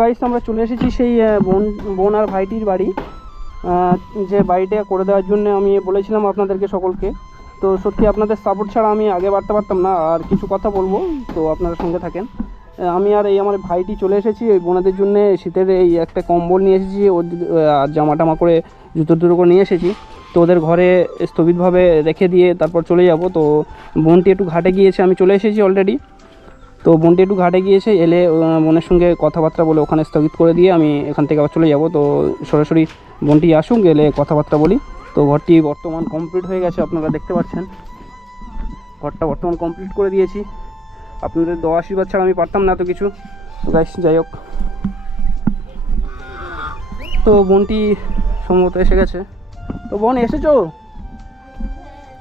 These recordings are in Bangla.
গাইস আমরা চলে এসেছি সেই বোন বোন আর ভাইটির বাড়ি। যে বাড়িটা করে দেওয়ার জন্য আমি বলেছিলাম আপনাদেরকে সকলকে। তো সত্যি আপনাদের সাপোর্ট ছাড়া আমি আগে বাড়তে পারতাম না, আর কিছু কথা বলব, তো আপনারা সঙ্গে থাকেন। আমি আর এই আমার ভাইটি চলে এসেছি ওই বোনাদের জন্য শীতের এই একটা কম্বল নিয়ে এসেছি ওর জামা টামা করে জুতো টুতো করে নিয়ে এসেছি। তো ওদের ঘরে স্থগিতভাবে রেখে দিয়ে তারপর চলে যাব। তো বোনটি একটু ঘাটে গিয়েছে, আমি চলে এসেছি অলরেডি তো বোনটি একটু ঘাটে গিয়েছে, এলে বোনের সঙ্গে কথাবার্তা বলে ওখানে স্থগিত করে দিয়ে আমি এখান থেকে আবার চলে যাব। তো সরাসরি বোনটি আসুক এলে কথাবার্তা বলি। তো ঘরটি বর্তমান কমপ্লিট হয়ে গেছে, আপনারা দেখতে পাচ্ছেন। ঘরটা বর্তমান কমপ্লিট করে দিয়েছি। আপনাদের দোয়া আশীর্বাদ ছাড়া আমি পারতাম না এত কিছু। তো গাইস যাই হোক। তো বোনটি সম্ভবত এসে গেছে। তো বোন, এসেছ?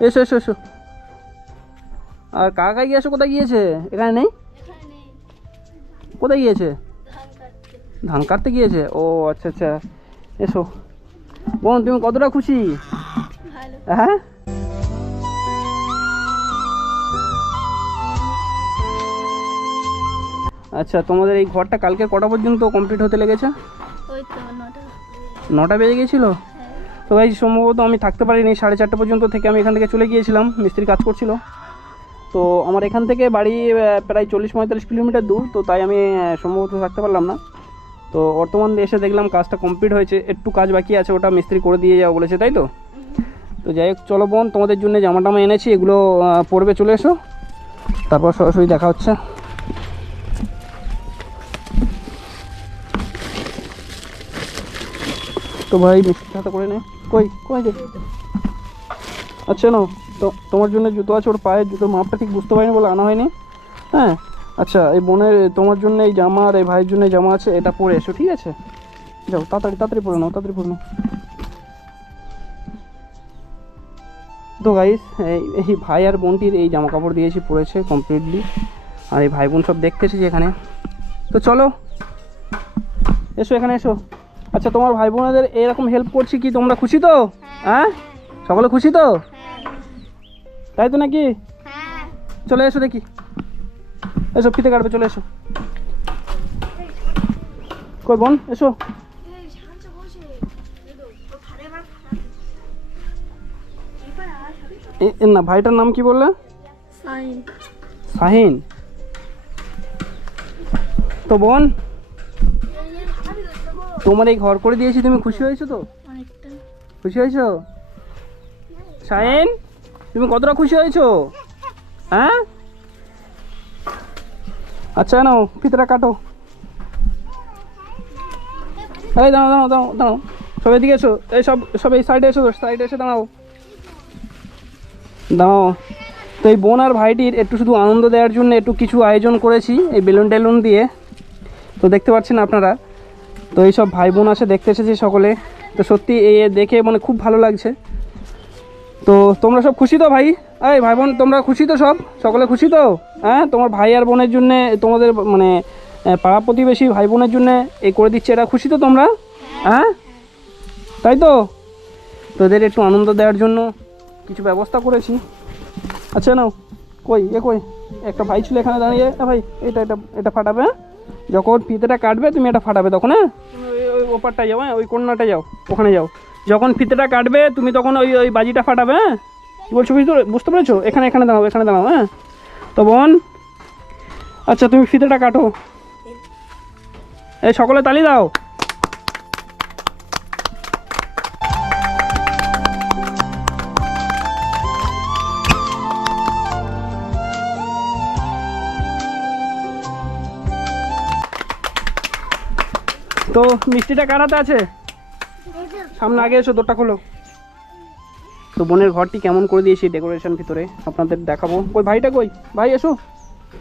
এসো এসো এসো। আর কাকা গিয়েছো কোথায় গিয়েছে? এখানে নেই? কোথায় গিয়েছে? ধান কাটতে গিয়েছে? ও আচ্ছা আচ্ছা। এসো। বোন তুমি কতটা খুশি? হ্যাঁ? আচ্ছা তোমাদের এই ঘরটা কালকে কটা পর্যন্ত কমপ্লিট হতে লেগেছে? নটা। বেজে গিয়েছিল? তো ভাই সম্ভবত আমি থাকতে পারিনি। সাড়ে চারটে পর্যন্ত থেকে আমি এখান থেকে চলে গিয়েছিলাম। মিস্ত্রি কাজ করছিল। তো আমার এখান থেকে বাড়ি প্রায় চল্লিশ পঁয়তাল্লিশ কিলোমিটার দূর, তো তাই আমি সম্ভবত থাকতে পারলাম না। তো বর্তমান এসে দেখলাম কাজটা কমপ্লিট হয়েছে, একটু কাজ বাকি আছে, ওটা মিস্ত্রি করে দিয়ে যাও বলেছে, তাই তো? তো যাই হোক, চলো বোন, তোমাদের জন্য জামা টামা এনেছি, এগুলো পরবে, চলে এসো। তারপর সরাসরি দেখা হচ্ছে। তো ভাই মিষ্টি হাতে করে নে। কই কই আচ্ছা নাও। তো তোমার জন্য জুতো আছে ওর পায়ের জুতো মাপটা ঠিক বুঝতে পারিনি বলে আনা হয়নি। হ্যাঁ আচ্ছা এই বোনের তোমার জন্য এই জামা আর এই ভাইয়ের জন্য জামা আছে এটা পরে এসো ঠিক আছে? যাও তাড়াতাড়ি তাড়াতাড়ি পরে নাও তাড়াতাড়ি পরে নাও। তো গাইস এই ভাই আর বোনটির এই জামা কাপড় দিয়েছি পরেছে কমপ্লিটলি আর এই ভাই বোন সব দেখতে এসেছি এখানে। তো চলো এসো এখানে এসো। আচ্ছা তোমার ভাই বোনেদের এরকম হেল্প করছি কি? তোমরা খুশি তো? হ্যাঁ? সকলে খুশি তো? তাই তো নাকি? চলে এসো দেখি। এসো ফিতে কাটবে চলে এসো। কই বোন এসো। না ভাইটার নাম কি বললে? শাহিন তো বোন তোমার এই ঘর করে দিয়েছি তুমি খুশি হয়েছো তো? খুশি হয়েছো? শাহিন তুমি কতটা খুশি হয়েছো? হ্যাঁ? আচ্ছা নাও ফিতরা কাটো। এই, দাঁড়াও দাঁড়াও দাঁড়াও দাঁড়াও। সব এদিকে এসো। এই, সব সব এই সাইডে এসো সাইডে এসে দাঁড়াও। দাঁড়াও। তো এই বোন আর ভাইটির একটু শুধু আনন্দ দেওয়ার জন্য একটু কিছু আয়োজন করেছি এই বেলুন টেলুন দিয়ে। তো দেখতে পাচ্ছেন আপনারা? তো এইসব ভাই বোন আসে দেখতে এসেছি সকলে। তো সত্যি এই দেখে মানে খুব ভালো লাগছে। তো তোমরা সব খুশি তো ভাই? এই ভাই বোন, তোমরা খুশি তো সব? সকলে খুশি তো? হ্যাঁ তোমার ভাই আর বোনের জন্য, তোমাদের মানে পাড়া প্রতিবেশী ভাই বোনের জন্য এই করে দিচ্ছে এটা খুশি তো তোমরা? হ্যাঁ? তাই তো? তোদের একটু আনন্দ দেওয়ার জন্য কিছু ব্যবস্থা করেছি। আচ্ছা নাও, কই, এ কই? একটা ভাই ছিল এখানে দাঁড়িয়ে। ভাই, এটা এটা এটা ফাটাবে হ্যাঁ? যখন ফিতেটা কাটবে, তুমি এটা ফাটাবে তখন হ্যাঁ? ওই ওপারটা যাও হ্যাঁ? ওই কন্যাটা যাও, ওখানে যাও। যখন ফিতেটা কাটবে, তুমি তখন ওই ওই বাজিটা ফাটাবে হ্যাঁ? কী বলছো বুঝতে বুঝতে পেরেছ? এখানে এখানে দাঁড়াও এখানে দাঁড়াও হ্যাঁ? তো বোন আচ্ছা তুমি ফিতেটা কাটো। এই সকলে তালি দাও। তো মিষ্টিটা কারাতে আছে? সামনে আগে এসো, দোরটা খোলো। তো বোনের ঘরটি কেমন করে দিয়েছি ডেকোরেশন ভিতরে, আপনাদের দেখাবো। ওই ভাইটা কই? ভাই, এসো।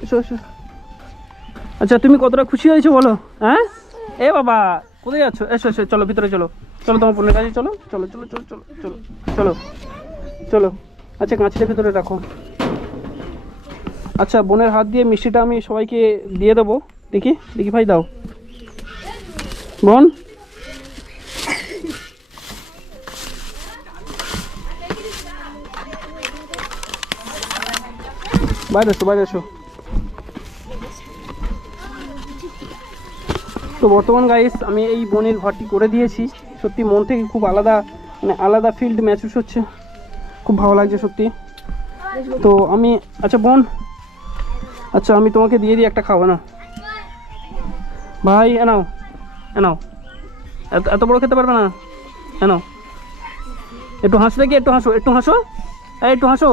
এসো এসো। আচ্ছা তুমি কতটা খুশি হয়েছো বলো? হ্যাঁ? এ বাবা, কোথায় যাচ্ছ? এসো এসো, চলো, ভিতরে চলো। চলো, তোমার বোনের কাছে চলো। চলো চলো চলো চলো চলো চলো। চলো। আচ্ছা কাঁচের ভিতরে রাখো। আচ্ছা বোনের হাত দিয়ে মিষ্টিটা আমি সবাইকে দিয়ে দেবো। দেখি দেখি ভাই, দাও। বোন? বাইরে এসো বাইরে এসো। তো বর্তমান গাইস আমি এই বোনের ঘরটি করে দিয়েছি। সত্যি মন থেকে খুব আলাদা মানে আলাদা ফিল্ড ম্যাচুস হচ্ছে। খুব ভালো লাগছে সত্যি। তো আমি আচ্ছা বোন আচ্ছা আমি তোমাকে দিয়ে দিই একটা খাওয়া না ভাই এনাও এনাও এত বড় খেতে পারবে না? এনাও একটু হাসো দেখি একটু হাসো? একটু হাসো? একটু হাসো।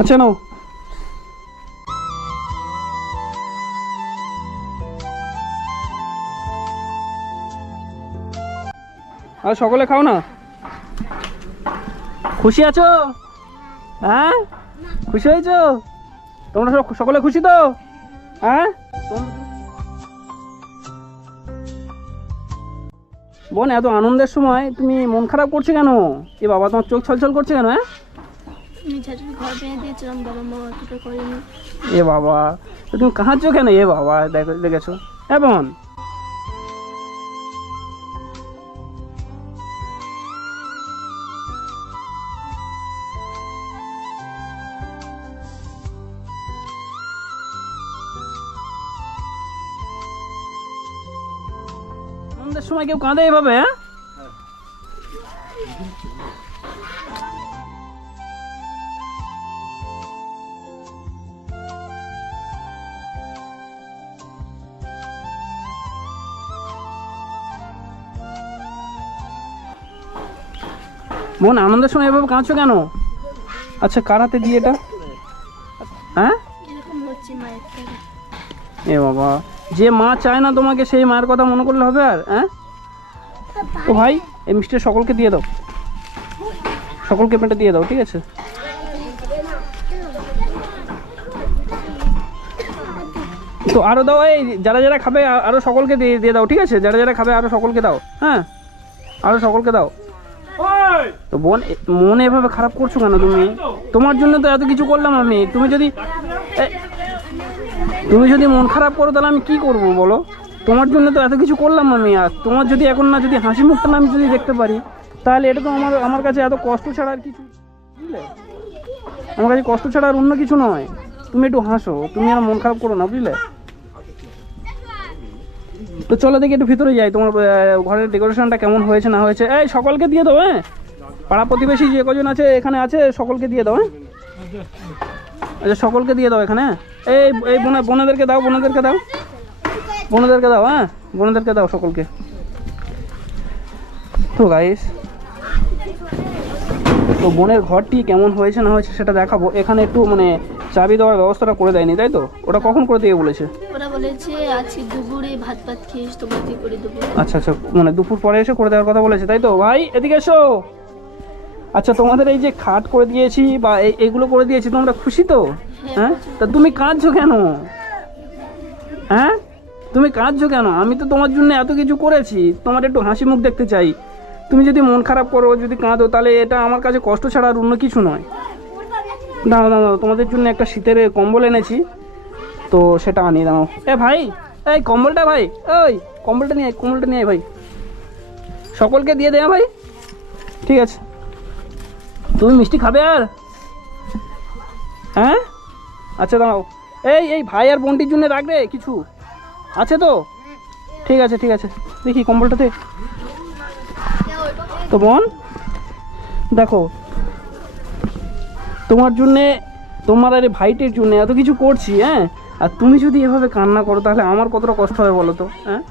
আচ্ছা নাও। আর সকলে খাও না? খুশি আছো? হ্যাঁ? খুশি হয়েছো? তোমরা সব সকলে খুশি তো? হ্যাঁ? বোন এত আনন্দের সময় তুমি মন খারাপ করছ কেন? এ বাবা তোমার চোখ ছলছল করছে কেন হ্যাঁ? এ বাবা তুমি কাঁদছো কেন? এ বাবা দেখেছ। হ্যাঁ বোন? আনন্দের সময় কেউ কাঁদে এভাবে হ্যাঁ? বোন আনন্দের সময় এভাবে কাঁদছো কেন? আচ্ছা কার হাতে দিয়ে এটা হ্যাঁ এ বাবা। যে মা চায় না তোমাকে সেই মায়ের কথা মনে করলে হবে আর হ্যাঁ? ও ভাই এই মিষ্টি সকলকে দিয়ে দাও। সকলকে পেটে দিয়ে দাও ঠিক আছে? তো আরও দাও এই যারা যারা খাবে আ- আরও সকলকে দিয়ে দিয়ে দাও ঠিক আছে? যারা যারা খাবে আরও সকলকে দাও হ্যাঁ? আরও সকলকে দাও। তো বোন মনে এভাবে খারাপ করছ কেন তুমি? তোমার জন্য তো এত কিছু করলাম আমি। তুমি যদি তুমি যদি মন খারাপ করো তাহলে আমি কি করব বলো? তোমার জন্য তো এত কিছু করলাম আমি আর। তোমার যদি এখন না যদি হাসি মুখটা আমি যদি দেখতে পারি, তাহলে এটা তো আমার আমার কাছে এত কষ্ট ছাড়া আর কিছু বুঝলে? আমার কাছে কষ্ট ছাড়া আর অন্য কিছু নয়। তুমি একটু হাসো, তুমি আর মন খারাপ করো না, বুঝলে? তো চলো দেখি একটু ভিতরে যাই, তোমার ঘরের ডেকোরেশনটা কেমন হয়েছে, না হয়েছে। এই, সকলকে দিয়ে দাও হ্যাঁ? পাড়া প্রতিবেশী যে কজন আছে, এখানে আছে, সকলকে দিয়ে দাও হ্যাঁ? আচ্ছা সকলকে দিয়ে দাও এখানে। এই এই বোনা বোনেদেরকে দাও বোনেদেরকে দাও। বোনেদেরকে দাও হ্যাঁ? বোনেদেরকে দাও সকলকে। তো গাইস তো বোনের ঘরটি কেমন হয়েছে না হয়েছে সেটা দেখাবো। এখানে একটু মানে চাবি দেওয়ার ব্যবস্থাটা করে দেয়নি তাই তো? ওটা কখন করে দিয়ে বলেছে? ওরা বলেছে আজকে দুপুরে ভাত ভাত খেয়েছ তোমাকে করে দেবো। আচ্ছা আচ্ছা মানে দুপুর পরে এসে করে দেওয়ার কথা বলেছে তাই তো? ভাই এদিকে এসো! আচ্ছা তোমাদের এই যে খাট করে দিয়েছি বা এই এইগুলো করে দিয়েছি তোমরা খুশি তো? হ্যাঁ তা তুমি কাঁদছো কেন? হ্যাঁ? তুমি কাঁদছো কেন? আমি তো তোমার জন্য এত কিছু করেছি তোমার একটু হাসি মুখ দেখতে চাই। তুমি যদি মন খারাপ করো যদি কাঁদো তাহলে এটা আমার কাছে কষ্ট ছাড়া আর অন্য কিছু নয়। দাও দাও দাও তোমাদের জন্য একটা শীতের কম্বল এনেছি। তো সেটা আনিয়ে দাও। এ ভাই এই কম্বলটা ভাই ওই কম্বলটা নিয়ে কম্বলটা নিয়ে ভাই। সকলকে দিয়ে দেয়া ভাই? ঠিক আছে। তুমি মিষ্টি খাবে আর? হ্যাঁ? আচ্ছা দাঁড়াও। এই এই ভাই আর বোনটির জন্য রাখবে কিছু? আছে তো? ঠিক আছে ঠিক আছে। দেখি কম্বলটাতে। তো বোন, দেখো, তোমার জন্যে, তোমার আর ভাইটির জন্য এত কিছু করছি হ্যাঁ? আর তুমি যদি এভাবে কান্না করো, তাহলে আমার কতটা কষ্ট হবে বলো তো হ্যাঁ?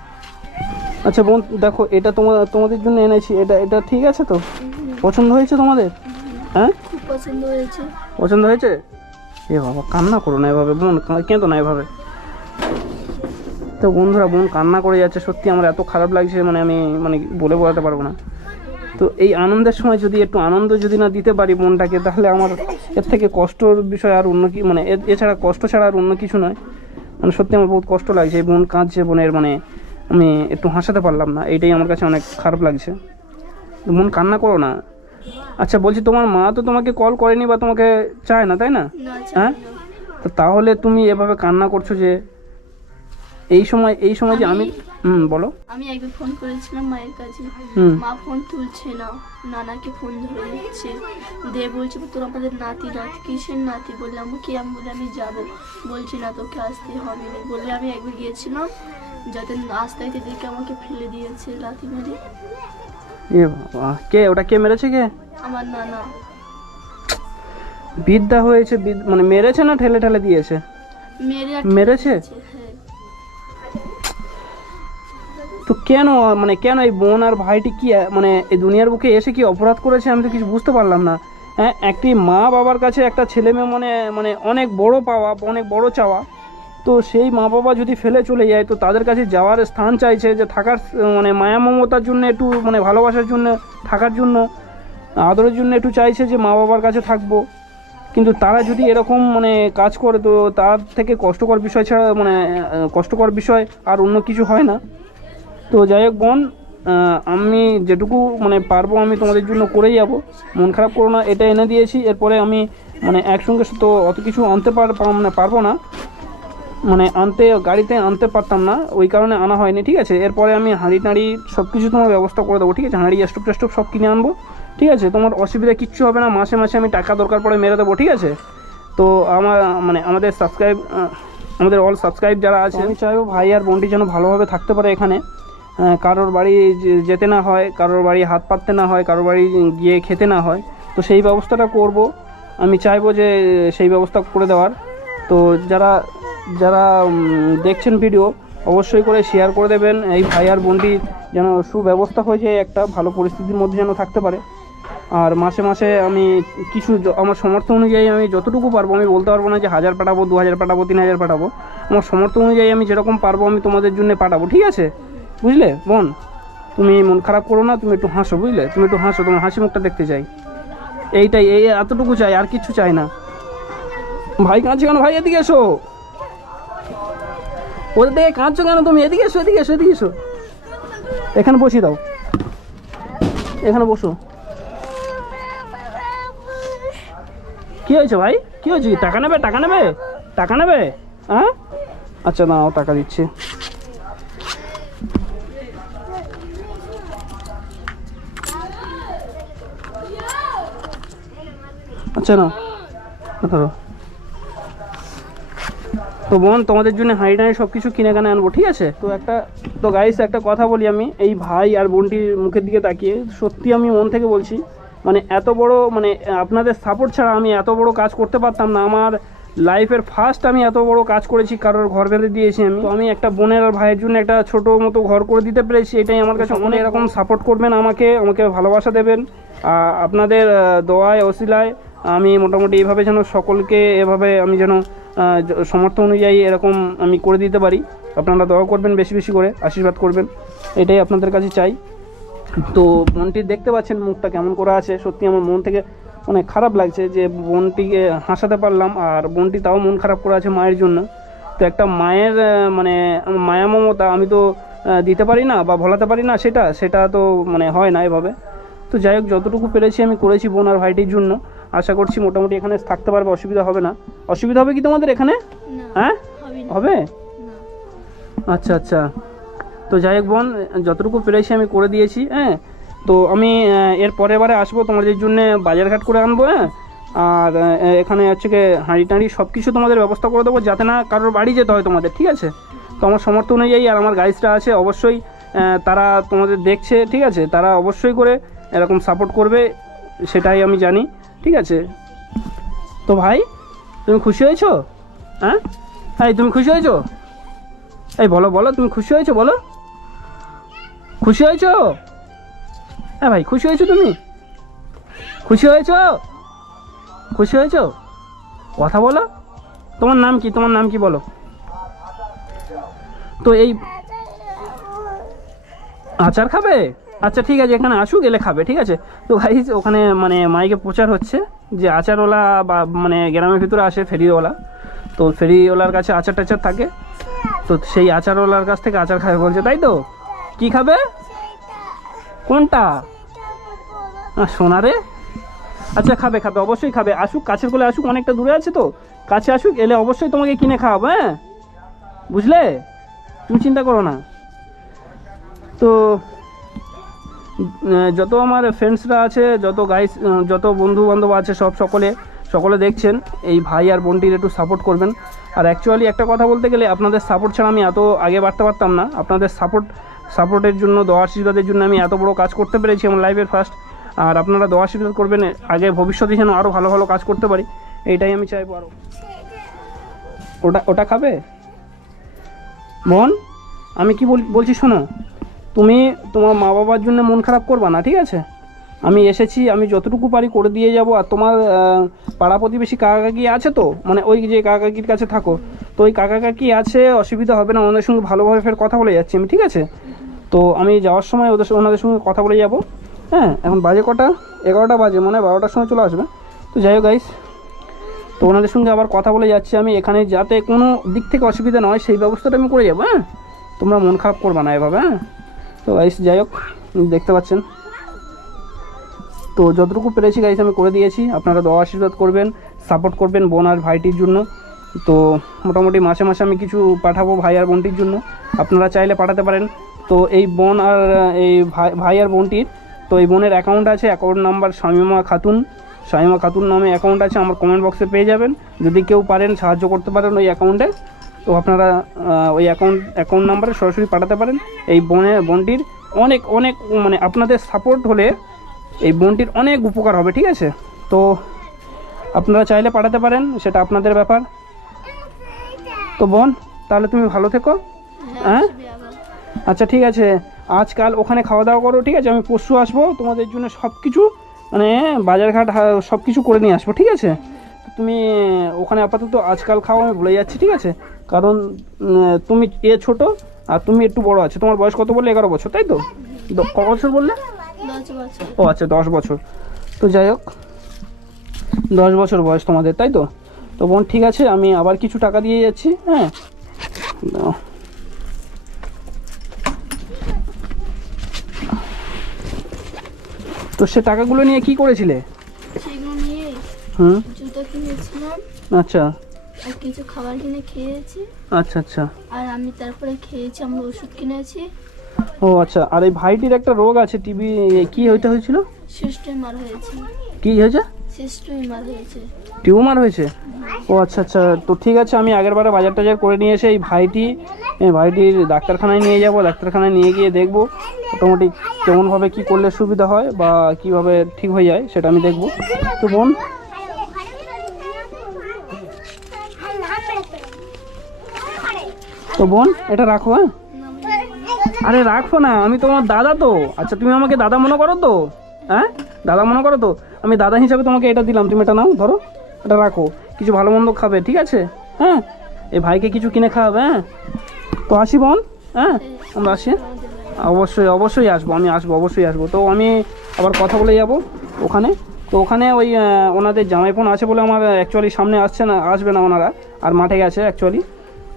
আচ্ছা বোন, দেখো, এটা তোমার তোমাদের জন্য এনেছি। এটা এটা ঠিক আছে তো? পছন্দ হয়েছে তোমাদের? হ্যাঁ? খুব পছন্দ হয়েছে। পছন্দ হয়েছে? এ বাবা কান্না করো না এভাবে বোন কেঁদো না এভাবে। তো বন্ধুরা বোন কান্না করে যাচ্ছে সত্যি আমার এত খারাপ লাগছে মানে আমি মানে বলে বোঝাতে পারব না। তো এই আনন্দের সময় যদি একটু আনন্দ যদি না দিতে পারি বোনটাকে তাহলে আমার এর থেকে কষ্টর বিষয় আর অন্য কি মানে এছাড়া কষ্ট ছাড়া আর অন্য কিছু নয়। মানে সত্যি আমার বহুত কষ্ট লাগছে এই বোন কাঁদছে বোনের মানে আমি একটু হাসাতে পারলাম না এইটাই আমার কাছে অনেক খারাপ লাগছে। তো বোন কান্না করো না। আচ্ছা বলছি তোমার মা তো তোমাকে কল করেনি বা তোমাকে চায় না তাই না? হ্যাঁ? তো তাহলে তুমি এভাবে কান্না করছ যে এই সময় এই সময় যে আমি হুম বলো। আমি একবার ফোন করেছিলাম মায়ের কাছে। মা ফোন তুলছে না। নানাকে ফোন ধরে দিচ্ছে দে বলছে তোর আমাদের নাতি নাতি কিসের নাতি? বললাম কি? আমি বলে আমি যাব। বলছি না তোকে আসতে হবে না। বলে আমি একবার গিয়েছিলাম যাতে রাস্তায় দেখে আমাকে ফেলে দিয়েছে লাথি মেরে এ বাবা। কে? ওটা কে মেরেছে কে? আমার নানা। বিদ্যা হয়েছে মানে মেরেছে না ঠেলে ঠেলে দিয়েছে? মেরেছে? হ্যাঁ। তো কেন মানে কেন এই বোন আর ভাইটি কি মানে এই দুনিয়ার বুকে এসে কি অপরাধ করেছে আমি তো কিছু বুঝতে পারলাম না। হ্যাঁ একটি মা বাবার কাছে একটা ছেলে মেয়ে মানে মানে অনেক বড় পাওয়া অনেক বড় চাওয়া। তো সেই মা বাবা যদি ফেলে চলে যায়, তো তাদের কাছে যাওয়ার স্থান চাইছে যে থাকার মানে মায়া মমতার জন্য একটু মানে ভালোবাসার জন্য, থাকার জন্য, আদরের জন্য একটু চাইছে যে মা বাবার কাছে থাকব। কিন্তু তারা যদি এরকম মানে কাজ করে, তো তার থেকে কষ্টকর বিষয় ছাড়া মানে কষ্টকর বিষয় আর অন্য কিছু হয় না। তো যাই হোক বোন আমি যেটুকু মানে পারব আমি তোমাদের জন্য করেই যাব। মন খারাপ করো না, এটা এনে দিয়েছি। এরপরে আমি মানে একসঙ্গে তো অত কিছু আনতে পার মানে পারব না। মানে আনতে, গাড়িতে আনতে পারতাম না, ওই কারণে আনা হয়নি, ঠিক আছে? এরপরে আমি হাঁড়ি টাঁড়ি সব কিছু তোমার ব্যবস্থা করে দেবো, ঠিক আছে? হাঁড়ি, স্টোভ টেস্টোভ সব কিনে আনব, ঠিক আছে? তোমার অসুবিধা কিচ্ছু হবে না, মাসে মাসে আমি টাকা দরকার পড়ে মেরে দেবো, ঠিক আছে? তো আমার মানে আমাদের সাবস্ক্রাইব আমাদের অল সাবস্ক্রাইব যারা আছে আমি চাইব ভাই আর বোনটি যেন ভালোভাবে থাকতে পারে এখানে। কারোর বাড়ি যেতে না হয়, কারোর বাড়ি হাত পাততে না হয়, কারোর বাড়ি গিয়ে খেতে না হয়, তো সেই ব্যবস্থাটা করব। আমি চাইব যে, সেই ব্যবস্থা করে দেওয়ার। তো যারা যারা দেখছেন ভিডিও অবশ্যই করে শেয়ার করে দেবেন। এই ভাই আর বোনটি যেন সুব্যবস্থা হয়ে যায় একটা ভালো পরিস্থিতির মধ্যে যেন থাকতে পারে। আর মাসে মাসে আমি কিছু আমার সমর্থ অনুযায়ী আমি যতটুকু পারব, আমি বলতে পারব না যে হাজার পাঠাবো, দু হাজার পাঠাবো, তিন হাজার পাঠাবো। আমার সমর্থ অনুযায়ী আমি যেরকম পারব, আমি তোমাদের জন্য পাঠাবো, ঠিক আছে? বুঝলে, বোন? তুমি মন খারাপ করো না, তুমি একটু হাসো, বুঝলে? তুমি একটু হাসো, তোমার হাসি মুখটা দেখতে চাই। এইটাই, এই এতটুকু চাই, আর কিছু চাই না। ভাই কাঁদছে কেন? ভাই, এদিকে এসো। ওদের থেকে কাঁদছো কেন তুমি? এদিকে এসো এদিকে এসো এদিকে এসো। এখানে বসিয়ে দাও। এখানে বসো। কি হয়েছে ভাই? কি হয়েছে? টাকা নেবে টাকা নেবে? টাকা নেবে? হ্যাঁ? আচ্ছা না, ও টাকা দিচ্ছে। আচ্ছা না, ধরো। তো বোন, তোমাদের জন্য হাঁড়ি সব কিছু কিনে কানে আনব, ঠিক আছে? তো একটা, তো গাইস একটা কথা বলি আমি, এই ভাই আর বোনটির মুখের দিকে তাকিয়ে, সত্যি আমি মন থেকে বলছি মানে এত বড় মানে আপনাদের সাপোর্ট ছাড়া আমি এত বড় কাজ করতে পারতাম না, আমার লাইফের ফার্স্ট আমি এত বড় কাজ করেছি, কারোর ঘর বেঁধে দিয়েছি আমি। তো আমি একটা বোনের আর ভাইয়ের জন্য একটা ছোট মতো ঘর করে দিতে পেরেছি, এটাই আমার কাছে অনেক এরকম সাপোর্ট করবেন আমাকে আমাকে ভালোবাসা দেবেন। আপনাদের দোয়ায় অসিলায় আমি মোটামুটি এভাবে যেন সকলকে, এভাবে আমি যেন সমর্থ অনুযায়ী এরকম আমি করে দিতে পারি। আপনারা দোয়া করবেন, বেশি বেশি করে আশীর্বাদ করবেন। এটাই আপনাদের কাছে চাই। তো বোনটি দেখতে পাচ্ছেন মুখটা কেমন করা আছে। সত্যি আমার মন থেকে অনেক খারাপ লাগছে যে বোনটিকে হাসাতে পারলাম আর বোনটি তাও মন খারাপ করে আছে মায়ের জন্য। তো একটা মায়ের মানে মায়া মমতা আমি তো দিতে পারি না বা ভোলাতে পারি না সেটা সেটা তো মানে হয় না এভাবে। তো যাই হোক, যতটুকু পেরেছি আমি করেছি বোন আর ভাইটির জন্য। আশা করছি মোটামুটি এখানে থাকতে পারবে অসুবিধা হবে না। অসুবিধা হবে কি তোমাদের এখানে? হ্যাঁ? হবে আচ্ছা আচ্ছা। তো যাই হোক বোন যতটুকু পেরেছি আমি করে দিয়েছি হ্যাঁ? তো আমি এর পরের বারে আসব তোমাদের জন্য বাজারঘাট করে আনব হ্যাঁ? আর এখানে হচ্ছে কি হাঁড়ি টাঁড়ি সব কিছু তোমাদের ব্যবস্থা করে দেবো যাতে না কারোর বাড়ি যেতে হয় তোমাদের ঠিক আছে? তো আমার সমর্থ অনুযায়ী আর আমার গাইডসরা আছে অবশ্যই তারা তোমাদের দেখছে ঠিক আছে? তারা অবশ্যই করে এরকম সাপোর্ট করবে সেটাই আমি জানি। ঠিক আছে। তো ভাই, তুমি খুশি হয়েছো? হ্যাঁ? এই তুমি খুশি হয়েছো? এই বলো বলো, তুমি খুশি হয়েছো, বলো। খুশি হয়েছো? হ্যাঁ ভাই, খুশি হয়েছো তুমি? খুশি হয়েছো? খুশি হয়েছো? কথা বলো। তোমার নাম কি? তোমার নাম কি বলো? তো এই আচার খাবে? আচ্ছা ঠিক আছে, এখানে আসুক, এলে খাবে, ঠিক আছে? তো ভাই ওখানে মানে মাইকে প্রচার হচ্ছে যে আচারওয়ালা বা মানে গ্রামের ভিতরে আসে ফেরিওয়ালা। তো ফেরিওয়ালার কাছে আচার টাচার থাকে। তো সেই আচারওয়ালার কাছ থেকে আচার খাবে বলছে, তাই তো? কি খাবে? কোনটা? সোনা রে আচ্ছা খাবে খাবে, অবশ্যই খাবে। আসুক, কাছের কোলে আসুক, অনেকটা দূরে আছে তো। কাছে আসুক, এলে অবশ্যই তোমাকে কিনে খাওয়াবো হ্যাঁ? বুঝলে? তুমি চিন্তা করো না। তো যত আমার ফ্রেন্ডসরা আছে, যত গাইস যত বন্ধু বান্ধব আছে, সব সকলে সকলে দেখছেন, এই ভাই আর বোনটির একটু সাপোর্ট করবেন। আর অ্যাকচুয়ালি একটা কথা বলতে গেলে, আপনাদের সাপোর্ট ছাড়া আমি এত আগে বাড়তে পারতাম না। আপনাদের সাপোর্ট সাপোর্টের জন্য, দোয়া আশীর্বাদের জন্য আমি এত বড় কাজ করতে পেরেছি আমার লাইফের ফার্স্ট আর আপনারা দোয়া আশীর্বাদ করবেন, আগে ভবিষ্যতে যেন আরও ভালো ভালো কাজ করতে পারি। এইটাই আমি চাইব আরও ওটা ওটা খাবে? বোন আমি কি বলছি শোনো। তুমি তোমার মা বাবার জন্য মন খারাপ করবা না, ঠিক আছে? আমি এসেছি, আমি যতটুকু পারি করে দিয়ে যাব। আর তোমার পাড়া প্রতিবেশী কাকা কাকি আছে তো? মানে ওই যে কাকা কাকির কাছে থাকো। তো ওই কাকা কাকি আছে, অসুবিধা হবে না, ওনাদের সঙ্গে ভালোভাবে ফের কথা বলে যাচ্ছি আমি, ঠিক আছে? তো আমি যাওয়ার সময় ওদের ওনাদের সঙ্গে কথা বলে যাব। হ্যাঁ এখন বাজে কটা? এগারোটা বাজে, মনে বারোটার সময় চলে আসবে। তো যাই হোক গাইস তো ওনাদের সঙ্গে আবার কথা বলে যাচ্ছি আমি। এখানে যাতে কোনো দিক থেকে অসুবিধা নয় সেই ব্যবস্থাটা আমি করে যাব হ্যাঁ? তোমরা মন খারাপ করবা না এভাবে হ্যাঁ? তো গাইস যাই হোক, দেখতে পাচ্ছেন। তো যতটুকু পেরেছি গাইস আমি করে দিয়েছি। আপনারা দোয়া আশীর্বাদ করবেন সাপোর্ট করবেন বোন আর ভাইটির জন্য। তো মোটামুটি মাসে মাসে আমি কিছু পাঠাবো ভাই আর বোনটির জন্য। আপনারা চাইলে পাঠাতে পারেন। তো এই বোন আর, এই ভাই ভাই আর বোনটির তো এই বোনের অ্যাকাউন্ট আছে অ্যাকাউন্ট নাম্বার শামিমা খাতুন। শামিমা খাতুন নামে অ্যাকাউন্ট আছে, আমার কমেন্ট বক্সে পেয়ে যাবেন। যদি কেউ পারেন, সাহায্য করতে পারেন ওই অ্যাকাউন্টে তো আপনারা ওই অ্যাকাউন্ট অ্যাকাউন্ট নাম্বারে সরাসরি পাঠাতে পারেন। এই বনে বোনটির অনেক অনেক মানে আপনাদের সাপোর্ট হলে এই বোনটির অনেক উপকার হবে ঠিক আছে? তো আপনারা চাইলে পাঠাতে পারেন সেটা আপনাদের ব্যাপার। তো বোন তাহলে তুমি ভালো থেকো। হ্যাঁ? আচ্ছা ঠিক আছে। আজকাল ওখানে খাওয়া দাওয়া করো ঠিক আছে? আমি পরশু আসব তোমাদের জন্য সব কিছু মানে বাজারঘাট সব কিছু করে নিয়ে আসব ঠিক আছে? তুমি ওখানে আপাতত আজকাল খাও আমি ভুলে যাচ্ছি ঠিক আছে? কারণ তুমি এ ছোট আর তুমি একটু বড় আছে। তোমার বয়স কত বললে? এগারো বছর তাই তো? ক বছর বললে? ও আচ্ছা দশ বছর। তো যাই হোক দশ বছর বয়স তোমাদের তাই তো? তো বোন ঠিক আছে আমি আবার কিছু টাকা দিয়ে যাচ্ছি হ্যাঁ? তো সে টাকাগুলো নিয়ে কি করেছিলে? হুম? জুতো কিনেছিলাম। আচ্ছা। আর কিছু খাবার কিনে খেয়েছি। আচ্ছা আচ্ছা। আর আমি তারপরে খেয়েছি আমরা ওষুধ কিনেছি। ও আচ্ছা। আর এই ভাইটির একটা রোগ আছে টিবি কি হইতে হয়েছিল? সিস্টেম মার হয়েছে। কি হয়েছে? টিউমার হয়েছে। ও আচ্ছা আচ্ছা। তো ঠিক আছে আমি আগের বারে বাজার টাজার করে নিয়ে এসে এই ভাইটি ভাইটির ডাক্তারখানায় নিয়ে যাব ডাক্তারখানায় নিয়ে গিয়ে দেখব মোটামুটি কেমনভাবে কি করলে সুবিধা হয় বা কীভাবে ঠিক হয়ে যায় সেটা আমি দেখব। তো বোন তো বোন, এটা রাখো হ্যাঁ? আরে রাখো না, আমি তোমার দাদা তো। আচ্ছা তুমি আমাকে দাদা মনে করো তো? হ্যাঁ? দাদা মনে করো তো? আমি দাদা হিসাবে তোমাকে এটা দিলাম, তুমি এটা নাও, ধরো, এটা রাখো। কিছু ভালো মন্দ খাবে, ঠিক আছে? হ্যাঁ? এই ভাইকে কিছু কিনে খাওয়াবে হ্যাঁ? তো আসি বোন হ্যাঁ? আমরা আসি হ্যাঁ? অবশ্যই অবশ্যই আসব, আমি আসব, অবশ্যই আসব। তো আমি আবার কথা বলে যাব ওখানে। তো ওখানে ওই ওনাদের জামাই ফোন আছে বলে আমার অ্যাকচুয়ালি সামনে আসছে না, আসবে না ওনারা, আর মাঠে গেছে অ্যাকচুয়ালি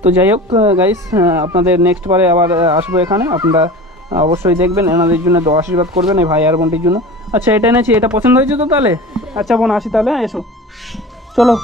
তো যাই হোক গাইস আপনাদের নেক্সট বারে আবার আসব এখানে। আপনারা অবশ্যই দেখবেন এনাদের জন্য দোয়া আশীর্বাদ করবেন এই ভাই আর বোনটির জন্য। আচ্ছা এটা এনেছি এটা পছন্দ হয়েছে তো তাহলে? আচ্ছা বোন আসি তাহলে হ্যাঁ, এসো। চলো।